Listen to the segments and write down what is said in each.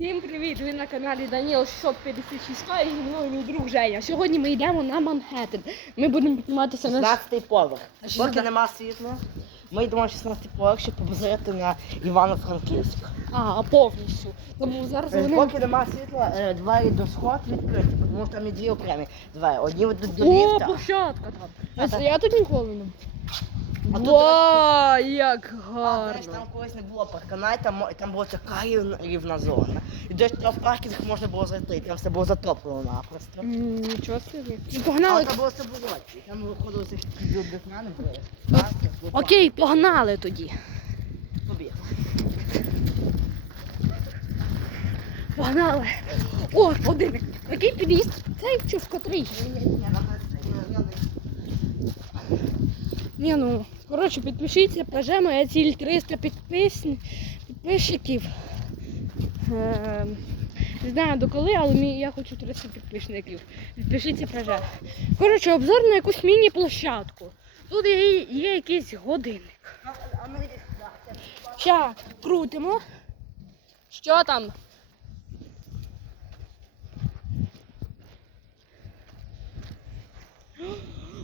Всім привіт! Ви на каналі Даніл 656 і зі мною мій друг Женя. Сьогодні ми йдемо на Манхеттен. Ми будемо підніматися на 16-й поверх. Поки нема світла, ми йдемо на 16 поверх, щоб побазирити на Івано-Франківськ. а, повністю. Тому зараз Е, вони... Поки нема світла, е, двері до сход відкриті, тому що там є дві окремі двері. Одні ведуть до О, ліфта. площадка там. А. Я тут ніколи не був. А тут, Вау, як А, знаєш, гарно. там колись не було паркана, і там, мо- там була така рівна, рівна зона. І десь в паркінг можна було зайти, там все було затоплено напросто. М, Нічого собі. Ну, Але Погнали. там було все болоті. Там виходили всі бізнесмени, були. Окей, погнали тоді. парки. Побіг. Погнали. О, один. Який під'їзд? Цей чи в котрий? Ні, ну, коротше, підпишіться, ПЖ, моя ціль 300 підписн... підписчиків. Е, не знаю до коли, але я хочу 300 підписників. Підпишіться ПЖ. Коротше, обзор на якусь міні-площадку. Тут є, є якийсь годинник. Ща, крутимо. Що там?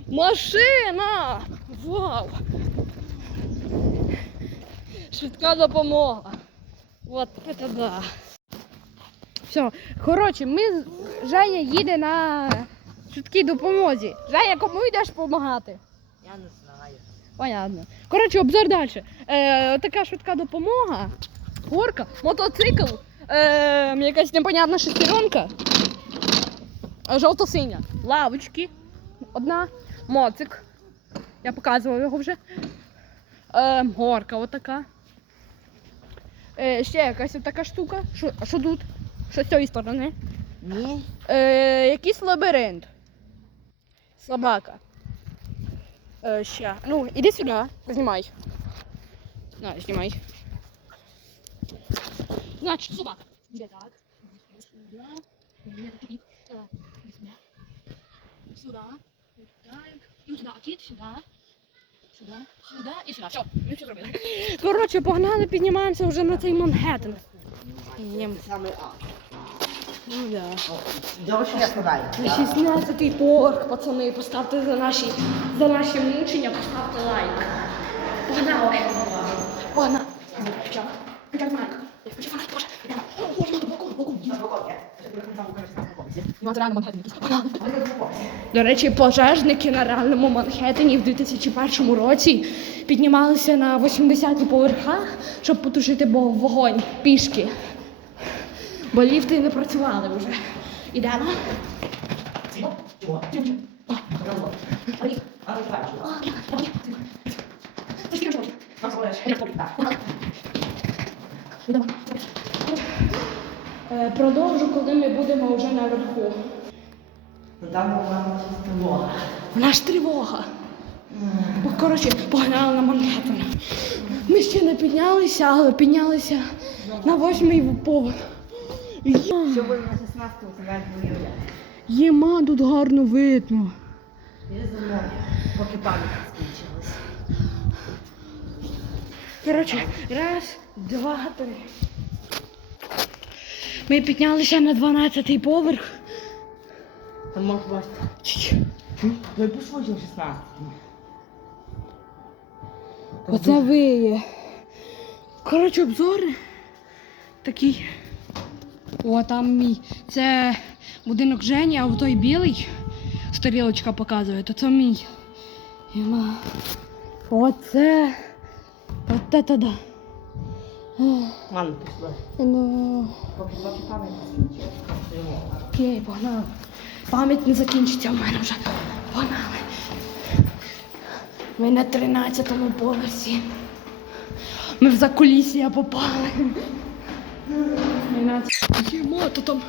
Машина! Вау! Швидка допомога. От це да. Все, коротше, ми Женя їде на швидкій допомозі. Женя, кому йдеш допомагати? Я не знаю. Понятно. Коротше, обзор далі. Е, така швидка допомога, горка, мотоцикл, е, якась непонятна шестеренка, жовто-синя, лавочки, одна, моцик. Я показував його вже. Е, горка отака. Е, ще якась така штука. Що, а що тут? Що з цієї сторони? Ні. Е, якийсь лабіринт. Собака. Е, ще. Ну, іди сюди, знімай. На, знімай. Значить, собака. Іде так. Сюди. Іде такий. Так, іди сюди. Сюди. Так. Сюди. Сюди, сюди і сюди. Все, ми все зробили. Коротше, погнали, піднімаємося вже на цей Манхеттен. Їм. Саме А. Ну, да. До речі, я складаю. 16-й поверх, пацани, поставте за наші, за наші мучення, поставте лайк. Погнали. Почав. Почав лайк. Почав лайк, боже. О, на балкон, балкон. Ну, от. До речі, пожежники на реальному Манхеттені в 2001 році піднімалися на 80-ті поверхах, щоб потушити вогонь пішки. Бо ліфти не працювали вже. Ідемо. Е, Продовжу, коли ми будемо вже наверху. Там була тривога. Вона ж тривога. Бо, коротше, погнали на Манхеттен. Ми ще не піднялися, але піднялися на восьмий поверх. Що ви на 16-му це навіть не уявляєте. Єма тут гарно видно. Я за мною, поки пам'ятка скінчилась. Коротше, раз, два, три. Ми піднялися на 12-й поверх. Там можеш бачити. І пішло вже 16. Оце виє. Коротше, обзори. Такий. О, там мій. Це будинок Жені, а той білий сторілочка показує, то це мій. Оце. Оце то да. Ладно. Ну. Поки поки пам'ятка скінчилась. Окей, погнали. Пам'ять не закінчиться в мене вже. Погнали. Ми на 13-му поверсі. Ми в закулісся попали. 13. То там.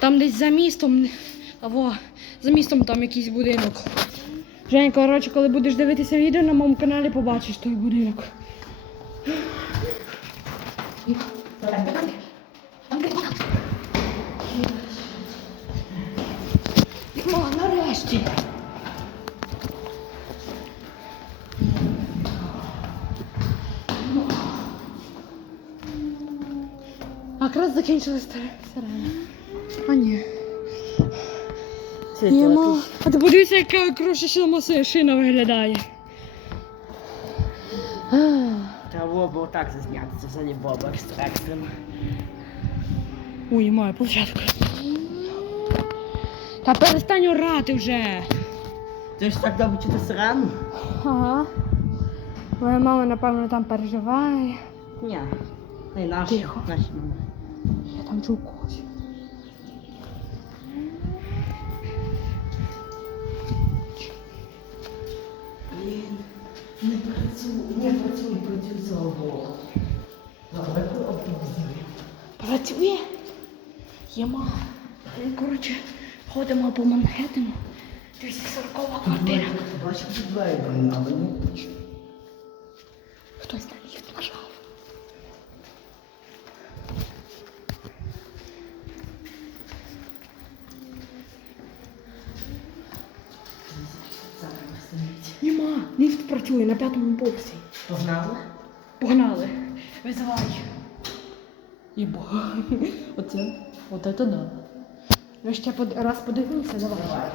Там десь за містом. Або за містом там якийсь будинок. Жень, коротше, коли будеш дивитися відео на моєму каналі, побачиш той будинок. О, нарешті. якраз закінчилась сирена. А ні. Світло А ти подивися, яка коротше ще машина виглядає. Треба було б отак зазняти, це взагалі було б екстра екстрем. Ой, маю площадку. Та перестань орати вже. Ти ж так добре чути сирену? Ага. Моя мама, напевно, там переживає. Ні. Не наш. Тихо. Наші мами. Я там чув Працює? Єма. Ми, коротше, ходимо по Манхеттену. 240 квартира. Бачиш, тут двері броньовані. Хтось на них нажав. Нема. Ліфт працює на п'ятому поверсі. Погнали? Погнали. Визивай. Єба. Оце. От це да. Ну ще раз подивимося, давай.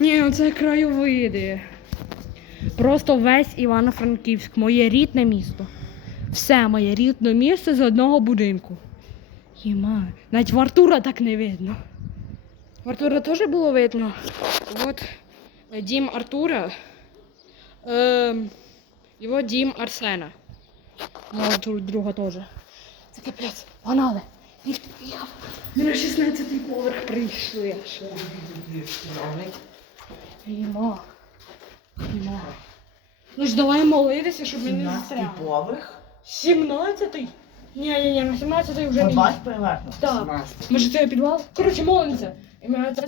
Ні, оце краєвиди. Просто весь Івано-Франківськ, моє рідне місто. Все моє рідне місто з одного будинку. Єма, навіть в Артура так не видно. В Артура теж було видно. От е, дім Артура. Е, його дім Арсена. Мого друга теж. Це капець. Погнали. Ліфт приїхав. Ми на 16-й поверх прийшли. аж. Їмо. Їмо. Ну ж давай молитися, щоб ми не 17 застряли. поверх. 17-й? Ні, ні, ні, на 17-й вже ні. бач переверхно. Так. 17. Може це підвал? Коротше, молимося. І ми це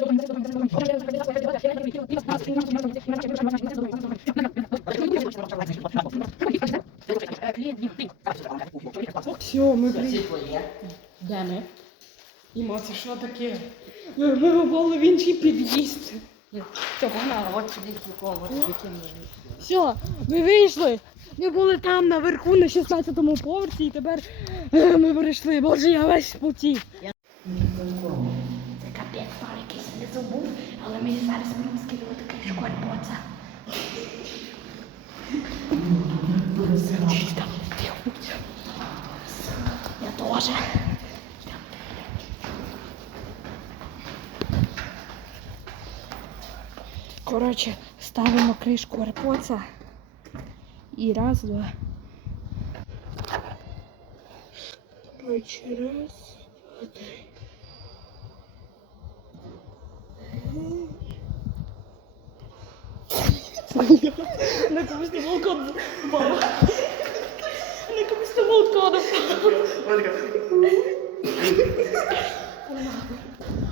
Все, ми Це при... світло є. Де ми? Імо, це що таке? Ми, ми в інший під'їзд. Все, погнали. От сюди от Все, ми вийшли. Ми були там наверху на 16-му поверсі і тепер е, ми прийшли. Боже, я весь потів. Це капець, пар якийсь не забув, але ми зараз будемо скидувати такий школь тихо будь. Я теж. Коротше, ставимо кришку арпоца. І раз, два. Коротше, раз, два, три. На комусь на балкон впала. На комусь на балкон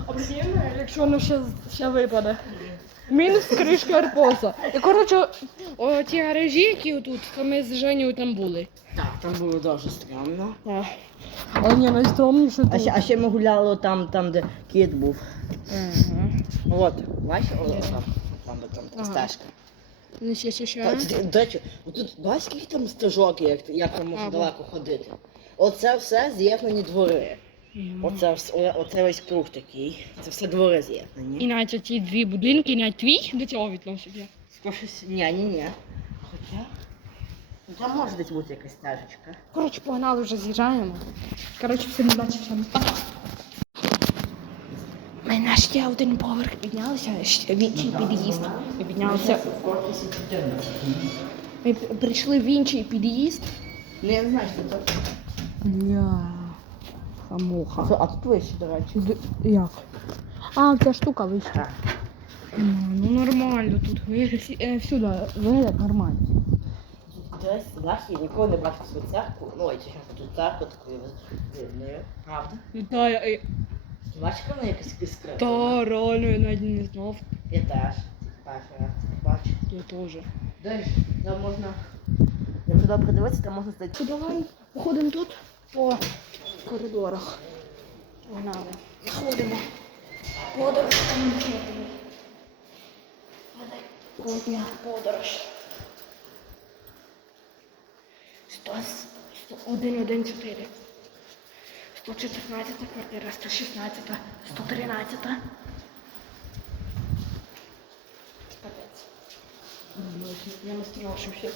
А приємно, якщо воно ще, ще випаде. Мінус кришка арпоса. І коротше, о, ті гаражі, які тут, то ми з Женєю там були. Так, там було дуже стрімно. А, але ні, найстромніше А тут. ще, а ще ми гуляли там, там, де кіт був. Ага. От, бачиш, о, там, там, де там Ага. стежка. Ну, ще, ще, ще. Речі, тут бачиш, скільки там стежок, як, як там можна Ага. далеко ходити. Оце все з'єднані двори. Оце, вс- о- оце весь круг такий. Це все двори І з'єднані. навіть ці дві будинки, і навіть твій до цього відносять. Скажись, ні, ні, ні. Хоча. ну, Там може десь бути якась стежечка. Коротше, погнали, вже з'їжджаємо. Коротше, всім удачі, всім. Ми на ще один поверх піднялися, ще в інший під'їзд. Ми піднялися. Корпусі 14. Ми прийшли в інший під'їзд. Ну, не знаю, що це. Бля. Хамуха. А тут вище, до речі. Як? А, ця штука вийшла. Ну нормально тут е, Всюди вигляд нормально. Десь я ніколи не бачив свою церкву. Ну, чесно, тут церкву видною. Правда? Та, яка вона якась іскра? та реально я навіть не знав. Я теж. Перший раз це бачу. Я теж. Десь, там можна. Якщо добре дивитися, там можна стати. То давай походимо тут по коридорах. Погнали. Ходимо. Подорож там не подорож. 100, 1, 1, 4. 114 квартира, 116, 113. Капець. Я настрашився.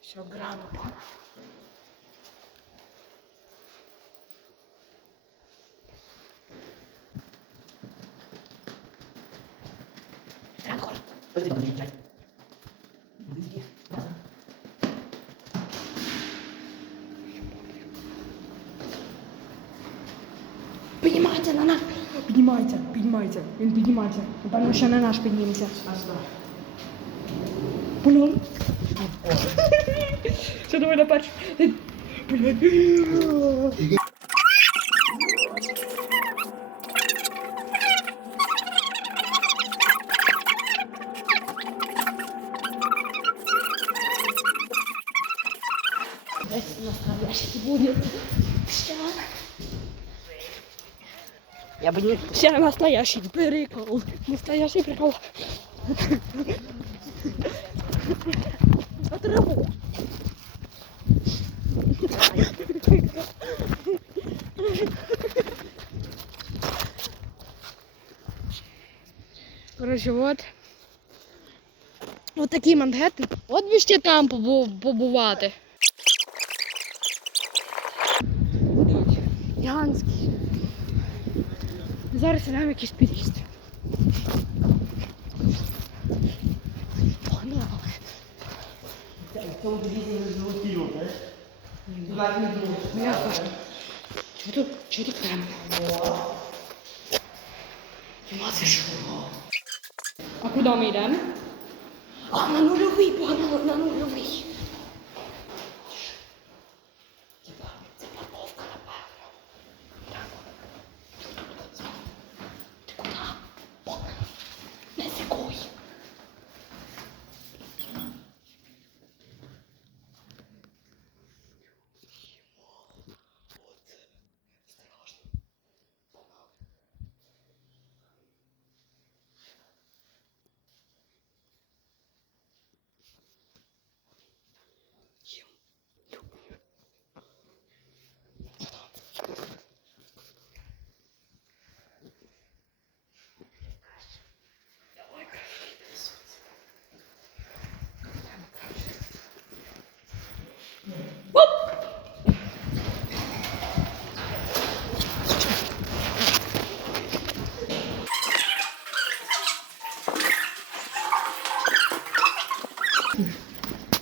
Все, грамотно. Так, Піднімається на нас. Піднімається. Він піднімається. Напевно, ще на наш підніметься. Блін. Все, давай на перший. Блін. Десь настоящий будет. Ща. Я бы не... Ща настоящий прикол. Настоящий прикол. Отрыву. Короче, вот. От такі мангети. От ще там побувати. Зараз ідемо в якийсь під'їзд. Погнали. В том дивизии живут люди, да? Туда не думаешь. Ну я хочу. Чого тут? Чого тут прямо? Мати що? А куди ми йдемо? А, на нульовий, погнали, на нульовий.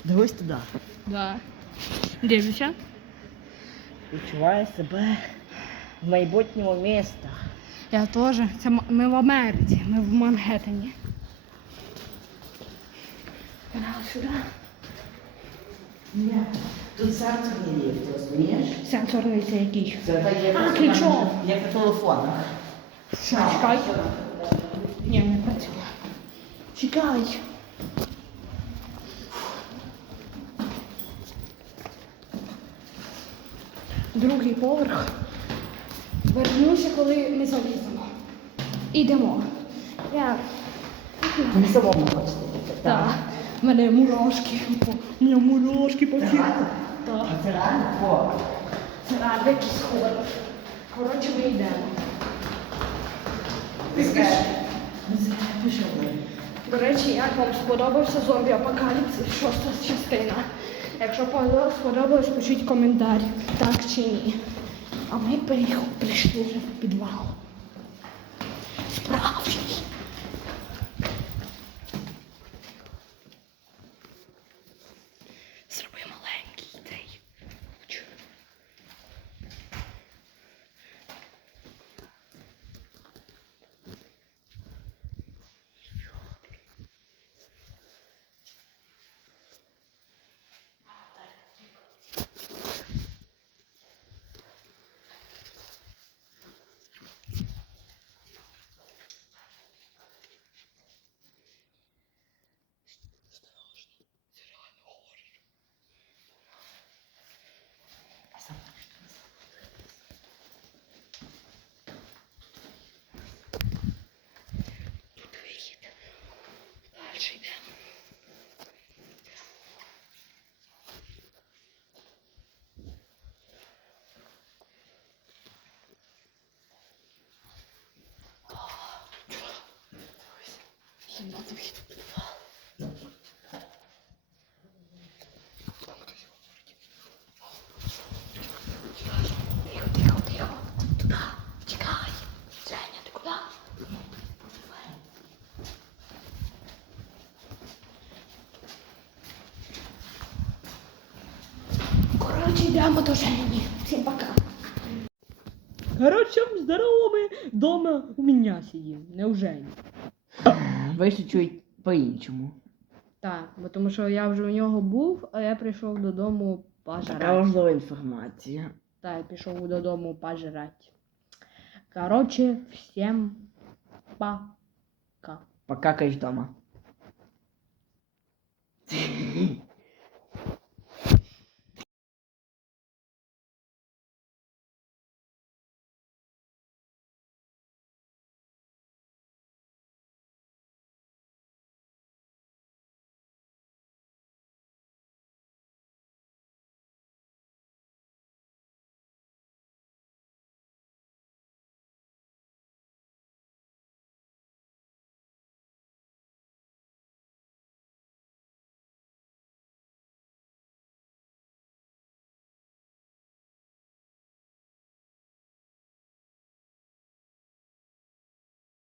Дивись туди. Да. Дивлюся. Відчуваю себе в майбутньому міста. Я теж. Це ми в Америці, ми в Мангеттені. Погнали сюди. Ні, тут не ліфт, розумієш? Сенсорний це який. Це так як, А, ключом. як на телефонах. Чекай. Ні, не працює. Чекай. Другий поверх. Вернуся, коли ми заліземо. Ідемо. Я. Ми самому хочете. Так. У мене мурашки. У мене мурашки по тілу. Так. А це реально? О. Це ради якісь сходи. Коротше, ми йдемо. Пішов. До речі, як вам сподобався зомбі апокаліпсис, шоста частина. Якщо сподобалось, пишіть коментар, так чи ні. А ми прийшли вже в підвал. Справжній. Коротше, йдемо до Жені. Пока. Короче, здорово, ми дома у меня сидим, не у Жені. Вийшли чуть по-іншому. Так, бо тому що я вже у нього був, а я прийшов додому Така пожрати. важлива інформація. Так, я пішов додому пожрати. Коротше, всім пока. Покакаєш дома.